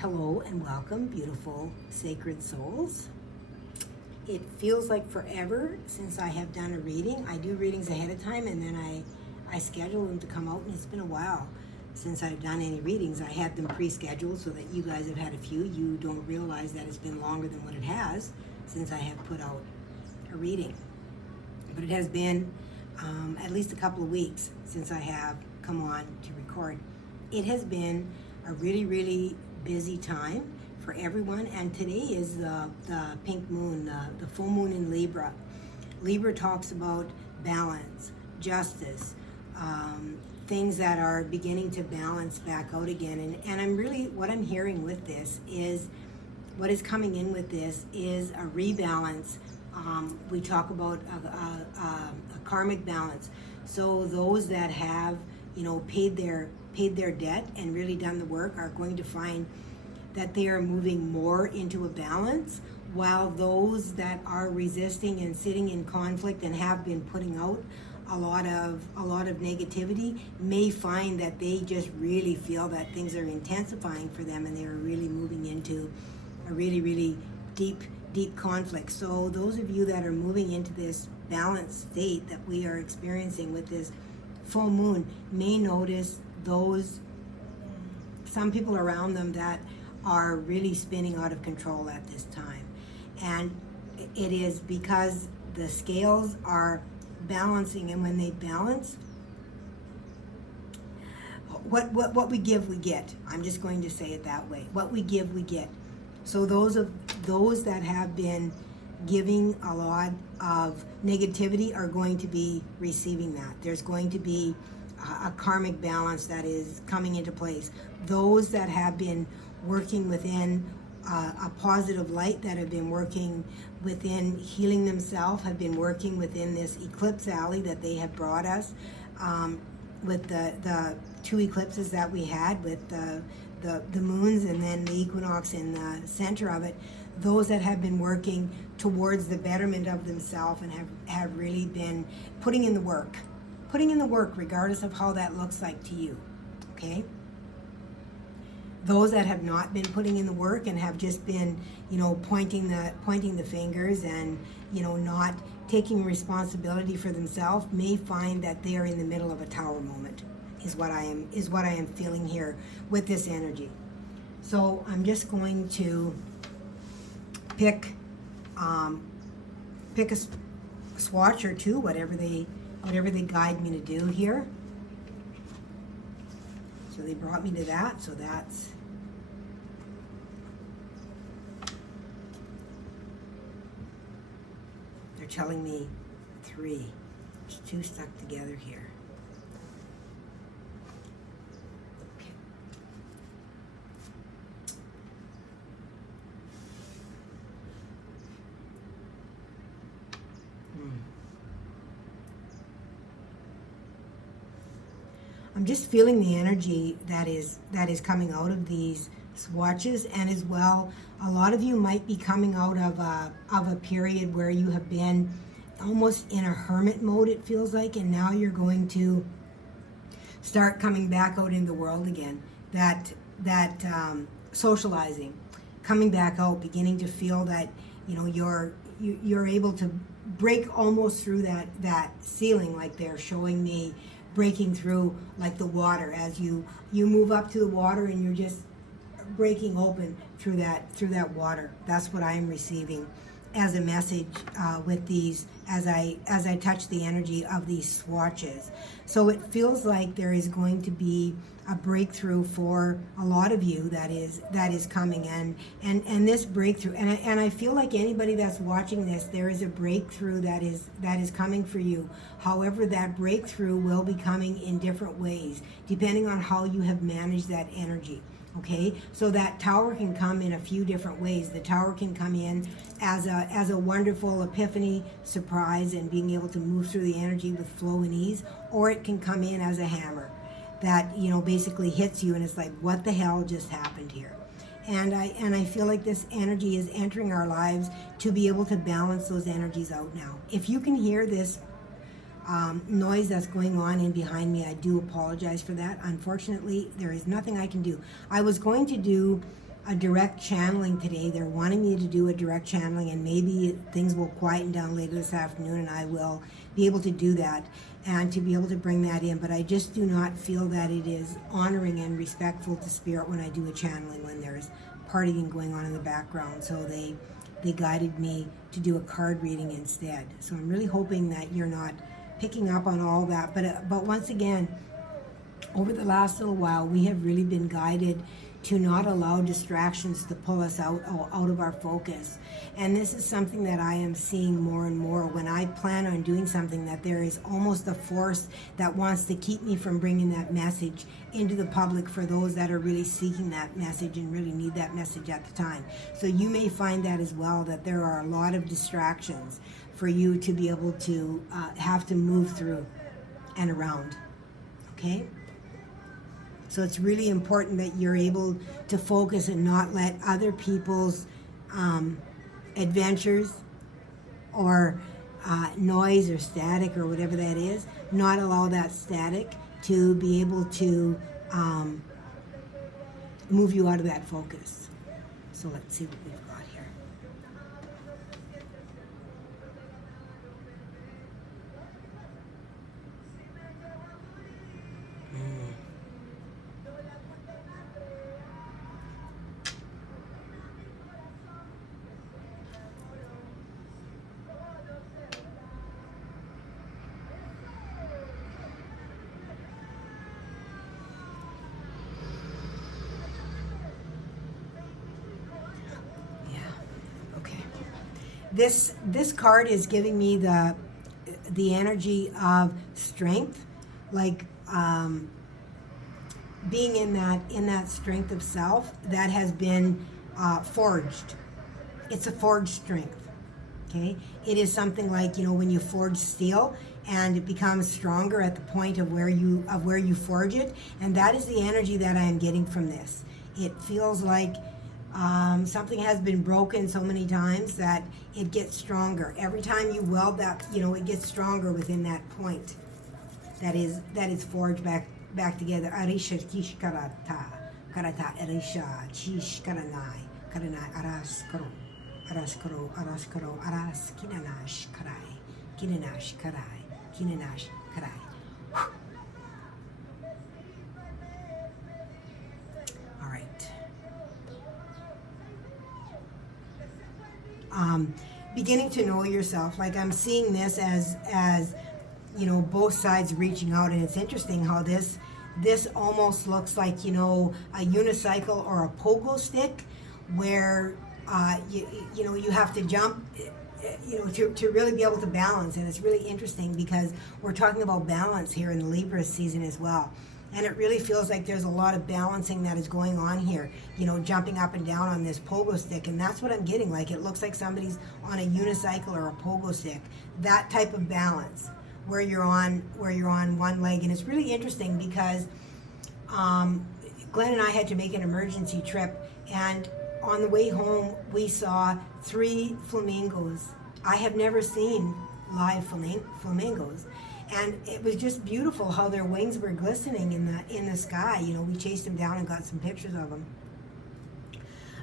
Hello and welcome, beautiful sacred souls. It feels like forever since I have done a reading. I do readings ahead of time and then I schedule them to come out, and it's been a while since I've done any readings. I had them pre-scheduled so that you guys have had a few. You don't realize that it's been longer than what it has since I have put out a reading. But it has been at least a couple of weeks since I have come on to record. It has been a really busy time for everyone, and today is the pink moon, the full moon in Libra. Libra talks about balance, justice, things that are beginning to balance back out again. And I'm really, what I'm hearing with this is, what is coming in with this is a rebalance. We talk about a karmic balance. So those that have, paid their debt and really done the work are going to find that they are moving more into a balance, while those that are resisting and sitting in conflict and have been putting out a lot of negativity may find that they just really feel that things are intensifying for them and they are really moving into a really deep conflict. So those of you that are moving into this balanced state that we are experiencing with this full moon may notice some people around them that are really spinning out of control at this time. And it is because the scales are balancing, and when they balance, what we give, we get. I'm just going to say it that way. What we give, we get. So those that have been giving a lot of negativity are going to be receiving that. There's going to be a karmic balance that is coming into place. Those that have been working within a positive light, that have been working within healing themselves, have been working within this eclipse alley that they have brought us, with the two eclipses that we had with the moons and then the equinox in the center of it. Those that have been working towards the betterment of themselves and have really been putting in the work regardless of how that looks like to you, okay? Those that have not been putting in the work and have just been, pointing the fingers and, not taking responsibility for themselves may find that they are in the middle of a tower moment, is what I am feeling here with this energy. So I'm just going to pick a swatch or two, whatever they guide me to do here. So they brought me to that, so that's they're telling me 3. There's 2 stuck together here. Okay. I'm just feeling the energy that is coming out of these swatches, and as well, a lot of you might be coming out of a period where you have been almost in a hermit mode, it feels like, and now you're going to start coming back out in the world again. That socializing, coming back out, beginning to feel that you're able to break almost through that ceiling, like they're showing me breaking through like the water as you move up to the water, and you're just breaking open through that water. That's what I'm receiving as a message with these as I touch the energy of these swatches. So it feels like there is going to be a breakthrough for a lot of you that is coming, and this breakthrough, and I feel like anybody that's watching this, there is a breakthrough that is coming for you. However, that breakthrough will be coming in different ways depending on how you have managed that energy. Okay, so that tower can come in a few different ways. The tower can come in as a wonderful epiphany, surprise, and being able to move through the energy with flow and ease, or it can come in as a hammer that basically hits you, and it's like, what the hell just happened here? And I feel like this energy is entering our lives to be able to balance those energies out now. If you can hear this noise that's going on in behind me, I do apologize for that. Unfortunately, there is nothing I can do. I was going to do a direct channeling today. They're wanting me to do a direct channeling, and maybe things will quieten down later this afternoon and I will be able to do that and to be able to bring that in. But I just do not feel that it is honoring and respectful to spirit when I do a channeling, when there's partying going on in the background. So they guided me to do a card reading instead. So I'm really hoping that you're not picking up on all that. But once again, over the last little while, we have really been guided to not allow distractions to pull us out of our focus. And this is something that I am seeing more and more when I plan on doing something, that there is almost a force that wants to keep me from bringing that message into the public for those that are really seeking that message and really need that message at the time. So you may find that as well, that there are a lot of distractions for you to be able to have to move through and around. Okay? So it's really important that you're able to focus and not let other people's adventures or noise or static or whatever that is, not allow that static to be able to move you out of that focus. So let's see what we've got here. This card is giving me the energy of strength, like being in that strength of self that has been forged. It's a forged strength. Okay, it is something like, you know, when you forge steel and it becomes stronger at the point of where you forge it, and that is the energy that I am getting from this. It feels like something has been broken so many times that it gets stronger. Every time you weld that, you know, it gets stronger within that point that is forged back together. Arisha kish karata arisha chish karanai aras karo aras kinanash karai. All right. Beginning to know yourself. Like, I'm seeing this as you know, both sides reaching out, and it's interesting how this almost looks like, you know, a unicycle or a pogo stick, where you know, you have to jump, you know, to really be able to balance. And it's really interesting because we're talking about balance here in the Libra season as well. And it really feels like there's a lot of balancing that is going on here, you know, jumping up and down on this pogo stick. And that's what I'm getting. Like, it looks like somebody's on a unicycle or a pogo stick. That type of balance where you're on one leg. And it's really interesting because Glenn and I had to make an emergency trip, and on the way home we saw 3 flamingos. I have never seen live flamingos. And it was just beautiful how their wings were glistening in the sky. You know, we chased them down and got some pictures of them.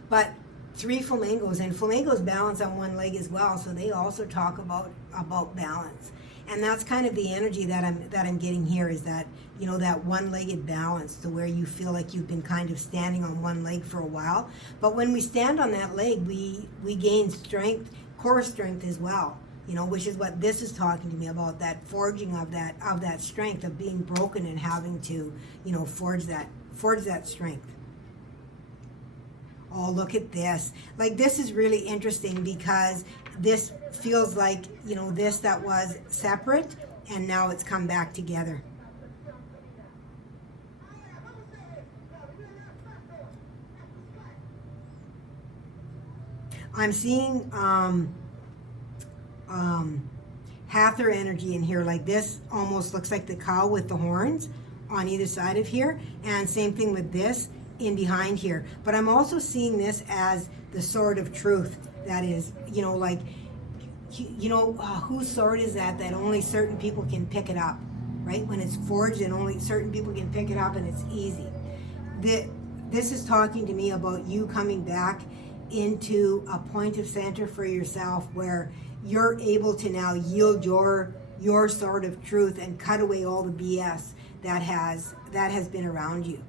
But 3 flamingos, and flamingos balance on one leg as well, so they also talk about balance. And that's kind of the energy that I'm getting here, is that, you know, that one-legged balance, to where you feel like you've been kind of standing on one leg for a while. But when we stand on that leg, we gain strength, core strength as well. You know, which is what this is talking to me about, that forging of that strength, of being broken and having to, you know, forge that strength. Oh, look at this. Like, this is really interesting because this feels like, you know, this that was separate and now it's come back together. I'm seeing Hather energy in here. Like, this almost looks like the cow with the horns on either side of here, and same thing with this in behind here. But I'm also seeing this as the sword of truth. That is, you know, like, you know, whose sword is that only certain people can pick it up, right? When it's forged and only certain people can pick it up and it's easy. This is talking to me about you coming back into a point of center for yourself where you're able to now yield your sort of truth and cut away all the BS that has been around you.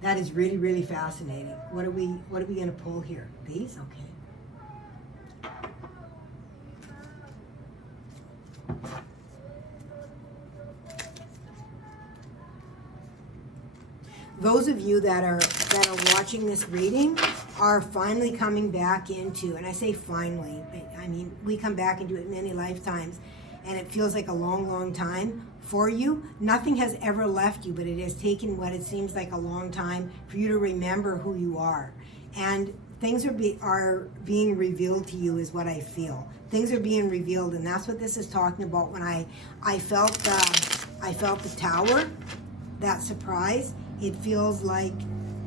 That is really, really fascinating. What are we going to pull here? These? Okay. Those of you that are watching this reading are finally coming back into, and I say finally, I mean, we come back into it many lifetimes, and it feels like a long, long time for you. Nothing has ever left you, but it has taken what it seems like a long time for you to remember who you are. And things are being revealed to you is what I feel. Things are being revealed, and that's what this is talking about. When I felt the tower, that surprise, it feels like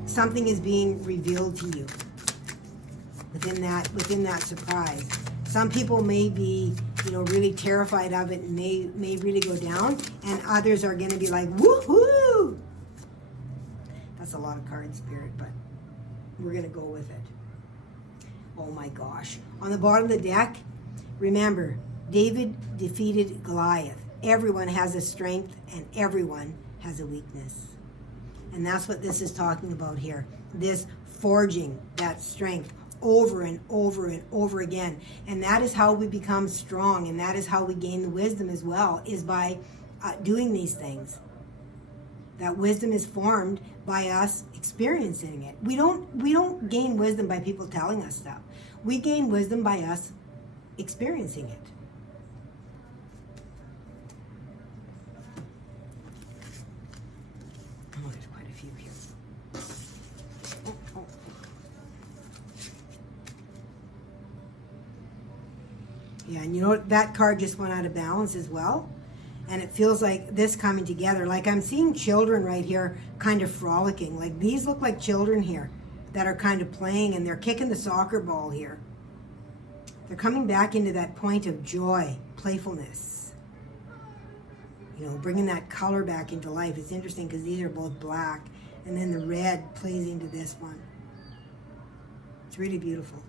something is being revealed to you within that surprise. Some people may be, really terrified of it and may really go down, and others are going to be like, woohoo! That's a lot of card spirit, but we're going to go with it. Oh my gosh. On the bottom of the deck, remember, David defeated Goliath. Everyone has a strength and everyone has a weakness. And that's what this is talking about here. This forging that strength over and over and over again. And that is how we become strong, and that is how we gain the wisdom as well, is by doing these things. That wisdom is formed by us experiencing it. We don't gain wisdom by people telling us stuff. We gain wisdom by us experiencing it. Oh, there's quite a few here. Oh. Yeah, and you know what? That card just went out of balance as well. And it feels like this coming together. Like I'm seeing children right here kind of frolicking. Like these look like children here that are kind of playing, and they're kicking the soccer ball here. They're coming back into that point of joy, playfulness. Bringing that color back into life. It's interesting because these are both black, and then the red plays into this one. It's really beautiful.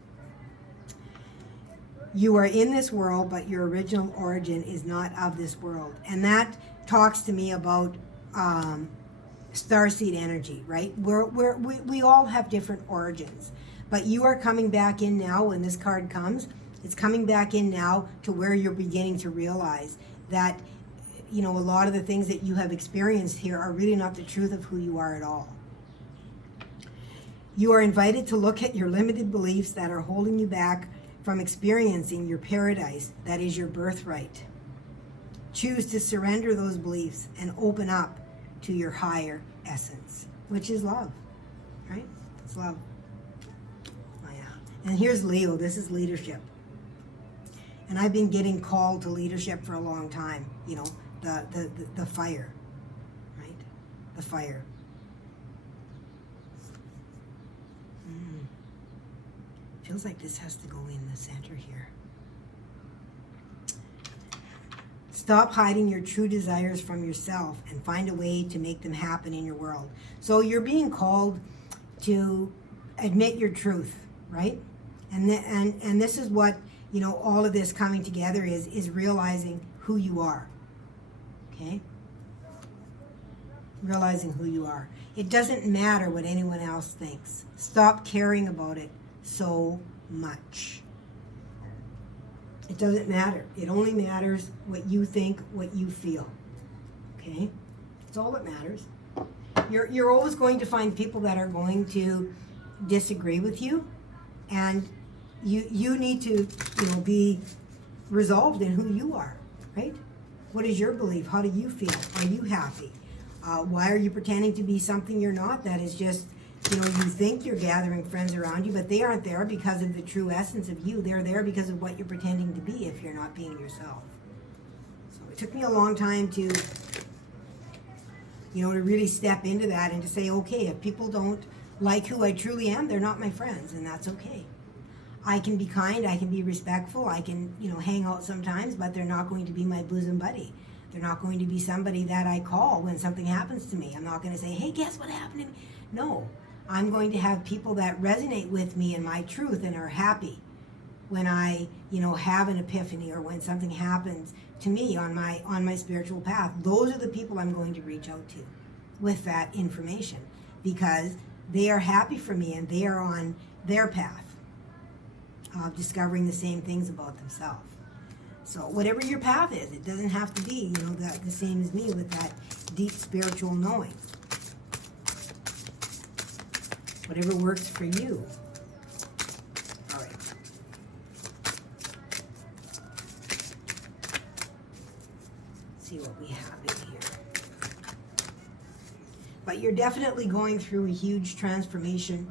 You are in this world, but your original origin is not of this world. And that talks to me about starseed energy, right? We all have different origins. But you are coming back in now when this card comes. It's coming back in now to where you're beginning to realize that, a lot of the things that you have experienced here are really not the truth of who you are at all. You are invited to look at your limited beliefs that are holding you back from experiencing your paradise that is your birthright. Choose to surrender those beliefs and open up to your higher essence, which is love, right? It's love. Oh, yeah. And here's Leo. This is leadership. And I've been getting called to leadership for a long time. The fire, right? The fire. Feels like this has to go in the center here. Stop hiding your true desires from yourself and find a way to make them happen in your world. So you're being called to admit your truth, right? And this is what, all of this coming together is realizing who you are. Okay? Realizing who you are. It doesn't matter what anyone else thinks. Stop caring about it so much. It doesn't matter. It only matters what you think, what you feel. Okay? That's all that matters. You're always going to find people that are going to disagree with you, and you need to be resolved in who you are, right? What is your belief? How do you feel? Are you happy? Why are you pretending to be something you're not? That is just, you think you're gathering friends around you, but they aren't there because of the true essence of you. They're there because of what you're pretending to be if you're not being yourself. So it took me a long time to, to really step into that and to say, okay, if people don't like who I truly am, they're not my friends, and that's okay. I can be kind, I can be respectful, I can, hang out sometimes, but they're not going to be my bosom buddy. They're not going to be somebody that I call when something happens to me. I'm not going to say, hey, guess what happened to me? No, I'm going to have people that resonate with me and my truth and are happy when I, have an epiphany or when something happens to me on my spiritual path. Those are the people I'm going to reach out to with that information, because they are happy for me and they are on their path of discovering the same things about themselves. So whatever your path is, it doesn't have to be, the same as me with that deep spiritual knowing. Whatever works for you. All right. Let's see what we have in here. But you're definitely going through a huge transformation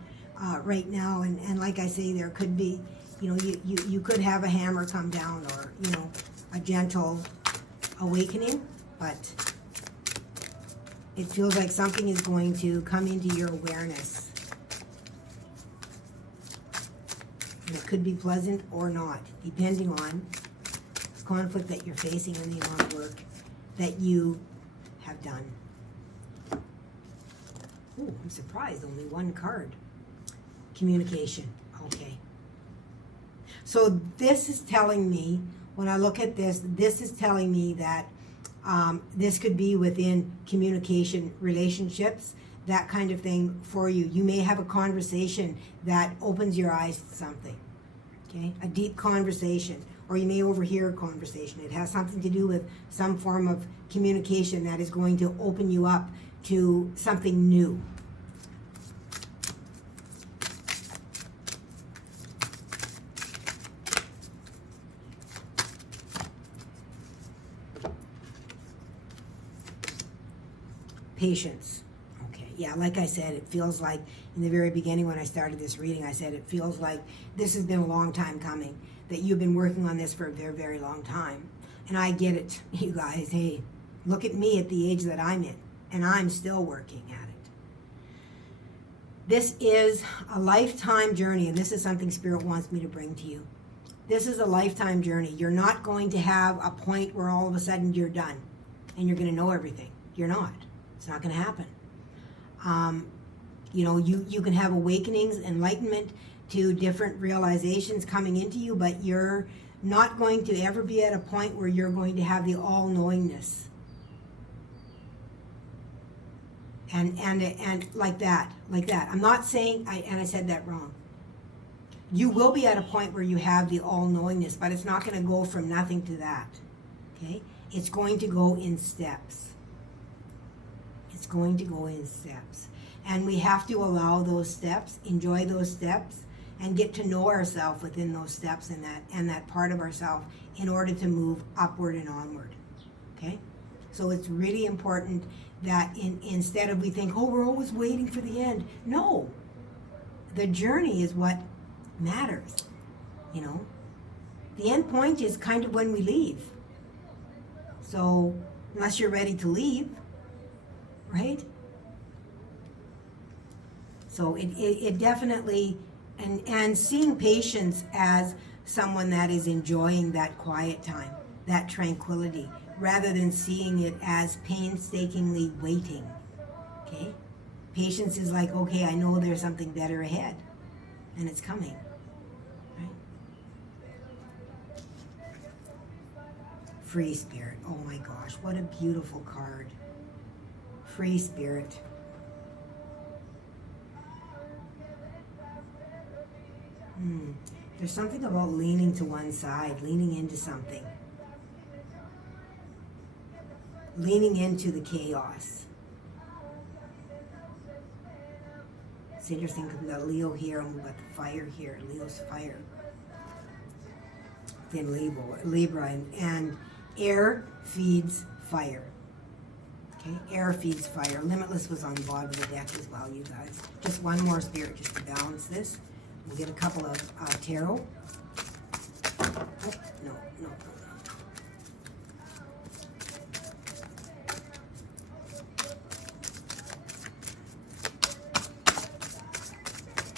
right now, and like I say, there could be, you could have a hammer come down, or a gentle awakening, but it feels like something is going to come into your awareness, and it could be pleasant or not, depending on the conflict that you're facing and the amount of work that you have done. Ooh, I'm surprised, only one card. Communication. Okay. So this is telling me, when I look at this is telling me that this could be within communication relationships, that kind of thing for you. You may have a conversation that opens your eyes to something. Okay? A deep conversation. Or you may overhear a conversation. It has something to do with some form of communication that is going to open you up to something new. Patience. Okay, yeah, like I said, it feels like in the very beginning when I started this reading, I said it feels like this has been a long time coming, that you've been working on this for a very, very long time. And I get it, you guys. Hey, look at me at the age that I'm in, and I'm still working at it. This is a lifetime journey, and this is something Spirit wants me to bring to you. This is a lifetime journey. You're not going to have a point where all of a sudden you're done and you're going to know everything. You're not. It's not going to happen. You can have awakenings, enlightenment to different realizations coming into you, but you're not going to ever be at a point where you're going to have the all-knowingness. And like that. I'm not saying, I said that wrong. You will be at a point where you have the all-knowingness, but it's not going to go from nothing to that. Okay? It's going to go in steps. It's going to go in steps. And we have to allow those steps, enjoy those steps, and get to know ourselves within those steps and that part of ourselves in order to move upward and onward. Okay? So it's really important that instead of we think, oh, we're always waiting for the end. No. The journey is what matters. The end point is kind of when we leave. So unless you're ready to leave, right? So it definitely, and seeing patience as someone that is enjoying that quiet time, that tranquility, rather than seeing it as painstakingly waiting. Okay? Patience is like, okay, I know there's something better ahead, and it's coming. Right? Free Spirit. Oh my gosh, what a beautiful card. Free Spirit. There's something about leaning to one side, leaning into something. Leaning into the chaos. It's interesting because we got Leo here and we got the fire here. Leo's fire. Then Libra. And air feeds fire. Okay, air feeds fire. Limitless was on the bottom of the deck as well, you guys. Just one more Spirit just to balance this. We'll get a couple of tarot. Oh, no.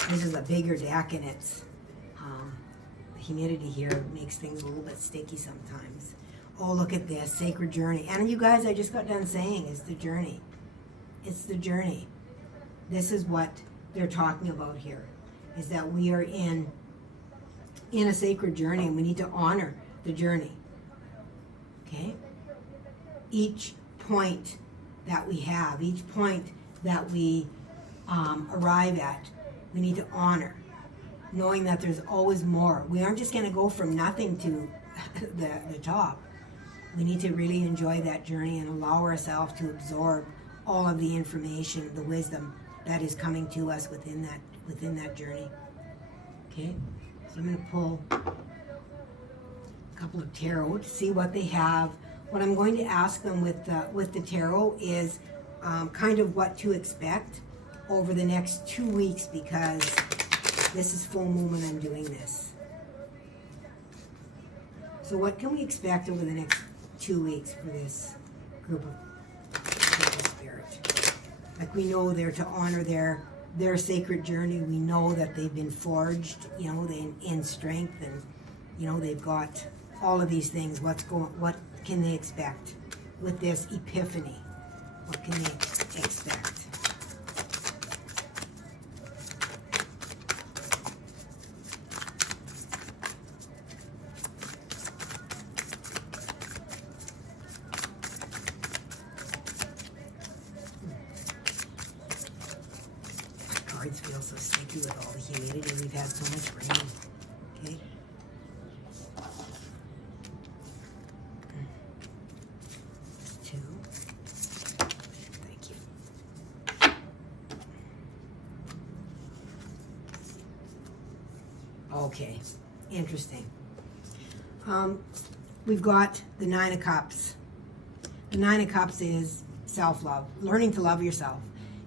This is a bigger deck, and it's the humidity here makes things a little bit sticky sometimes. Oh, look at this, sacred journey. And you guys, I just got done saying, it's the journey. It's the journey. This is what they're talking about here, is that we are in a sacred journey, and we need to honor the journey. Okay? Each point that we have, each point that we arrive at, we need to honor, knowing that there's always more. We aren't just going to go from nothing to the top. We need to really enjoy that journey and allow ourselves to absorb all of the information, the wisdom that is coming to us within that journey. Okay, so I'm going to pull a couple of tarot to see what they have. What I'm going to ask them with the tarot is kind of what to expect over the next 2 weeks, because this is full moon when I'm doing this. So what can we expect over the next 2 weeks for this group of spirit? Like, we know they're to honor their sacred journey. We know that they've been forged, in strength, and they've got all of these things. What can they expect with this epiphany? What can they expect? Cards feel so sticky with all the humidity. We've had so much rain. Okay. Two. Thank you. Okay. Interesting. We've got the Nine of Cups. The Nine of Cups is self-love, learning to love yourself.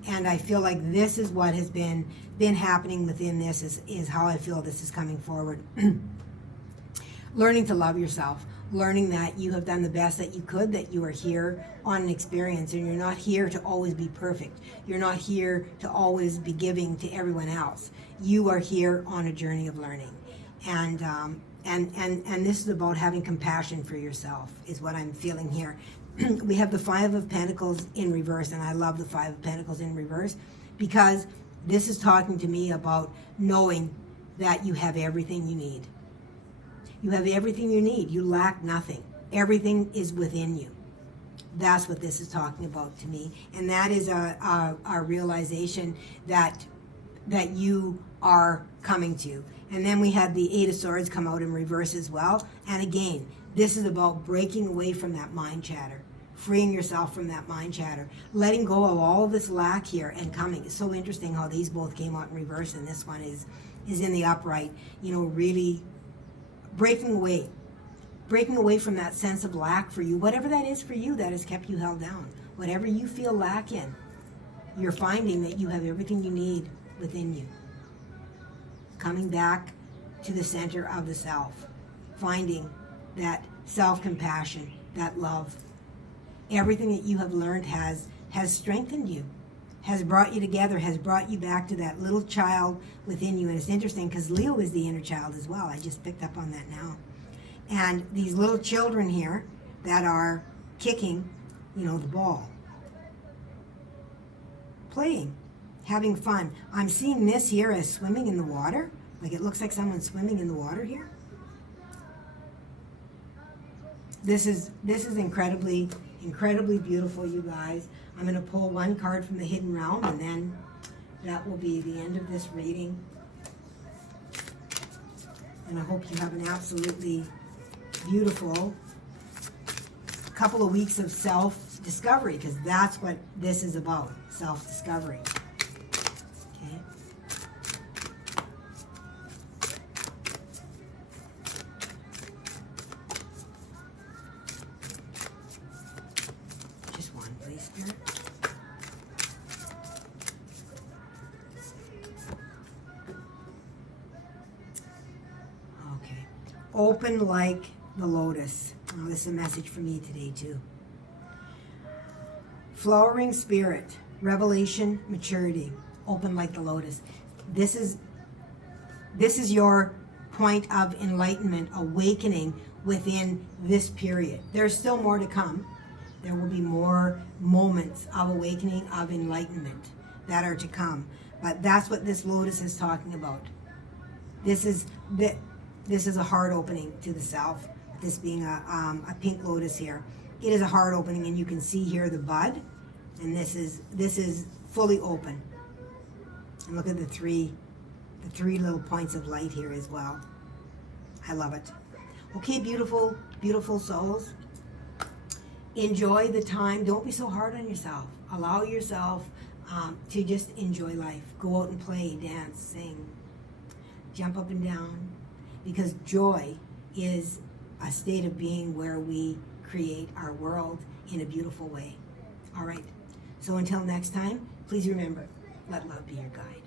And I feel like this is what has been happening within this, is how I feel this is coming forward. Learning to love yourself, learning that you have done the best that you could, that you are here on an experience, and you're not here to always be perfect. You're not here to always be giving to everyone else. You are here on a journey of learning. And this is about having compassion for yourself, is what I'm feeling here. We have the Five of Pentacles in reverse, and I love the Five of Pentacles in reverse, because this is talking to me about knowing that you have everything you need. You have everything you need. You lack nothing. Everything is within you. That's what this is talking about to me. And that is a realization that you are coming to. And then we had the Eight of Swords come out in reverse as well. And again, this is about breaking away from that mind chatter, freeing yourself from that mind chatter, letting go of all of this lack here and coming. It's so interesting how these both came out in reverse, and this one is in the upright. Really breaking away from that sense of lack for you, whatever that is for you that has kept you held down. Whatever you feel lack in, you're finding that you have everything you need within you. Coming back to the center of the self, finding that self-compassion, that love. Everything that you have learned has strengthened you, has brought you together, has brought you back to that little child within you. And it's interesting because Leo is the inner child as well. I just picked up on that now. And these little children here that are kicking, the ball, playing, having fun. I'm seeing this here as swimming in the water. Like, it looks like someone's swimming in the water here. This is incredibly beautiful, you guys. I'm going to pull one card from the Hidden Realm, and then that will be the end of this reading. And I hope you have an absolutely beautiful couple of weeks of self-discovery, because that's what this is about, self-discovery. Okay. Just one, please, Spirit. Okay. Open like the lotus. Oh, this is a message for me today too. Flowering spirit, revelation, maturity, open like the lotus. This is your point of enlightenment, awakening, within this period. There's still more to come. There will be more moments of awakening, of enlightenment that are to come. But that's what this lotus is talking about. This is a heart opening to the self. This being a pink lotus here, it is a heart opening, and you can see here the bud, and this is fully open. And look at the three little points of light here as well. I love it. Okay, beautiful, beautiful souls. Enjoy the time. Don't be so hard on yourself. Allow yourself to just enjoy life. Go out and play, dance, sing, jump up and down, because joy is a state of being where we create our world in a beautiful way. All right. So until next time, please remember, let love be your guide.